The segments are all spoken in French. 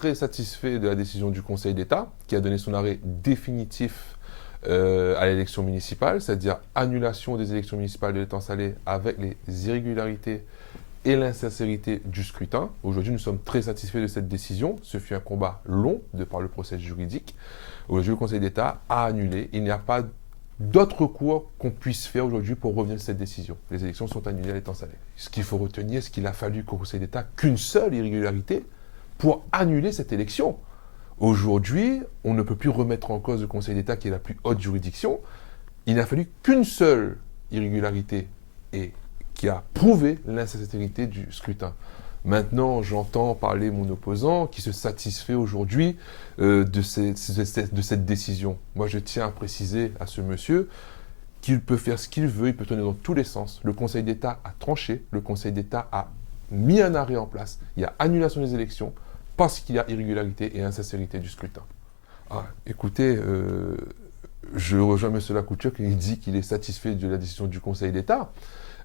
très satisfaits de la décision du Conseil d'État qui a donné son arrêt définitif à l'élection municipale, c'est-à-dire annulation des élections municipales de l'étang salé avec les irrégularités et l'insincérité du scrutin. Aujourd'hui, nous sommes très satisfaits de cette décision. Ce fut un combat long de par le procès juridique. Aujourd'hui, le Conseil d'État a annulé. Il n'y a pas d'autres recours qu'on puisse faire aujourd'hui pour revenir de cette décision. Les élections sont annulées à l'étang salé. Ce qu'il faut retenir, c'est qu'il a fallu qu'au Conseil d'État qu'une seule irrégularité pour annuler cette élection. Aujourd'hui, on ne peut plus remettre en cause le Conseil d'État qui est la plus haute juridiction. Il n'a fallu qu'une seule irrégularité et qui a prouvé l'insincérité du scrutin. Maintenant, j'entends parler mon opposant qui se satisfait aujourd'hui de cette décision. Moi, je tiens à préciser à ce monsieur qu'il peut faire ce qu'il veut, il peut tourner dans tous les sens. Le Conseil d'État a tranché, le Conseil d'État a mis un arrêt en place. Il y a annulation des élections parce qu'il y a irrégularité et insincérité du scrutin. Ah, écoutez, je rejoins M. Lacouture qui dit qu'il est satisfait de la décision du Conseil d'État.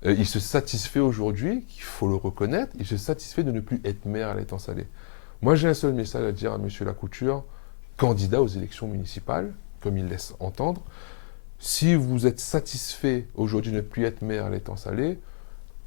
Il se satisfait aujourd'hui, il faut le reconnaître, il se satisfait de ne plus être maire à l'étang salé. Moi, j'ai un seul message à dire à M. Lacouture, candidat aux élections municipales, comme il laisse entendre. Si vous êtes satisfait aujourd'hui de ne plus être maire à l'étang salé,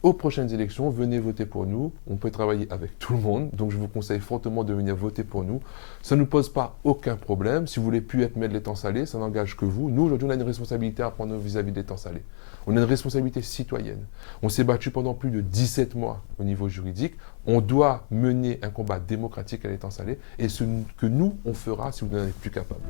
aux prochaines élections, venez voter pour nous. On peut travailler avec tout le monde. Donc, je vous conseille fortement de venir voter pour nous. Ça ne nous pose pas aucun problème. Si vous voulez plus être maire de l'étang salé, ça n'engage que vous. Nous, aujourd'hui, on a une responsabilité à prendre vis-à-vis de l'étang salé. On a une responsabilité citoyenne. On s'est battu pendant plus de 17 mois au niveau juridique. On doit mener un combat démocratique à l'étang salé. Et ce que nous, on fera si vous n'en êtes plus capable.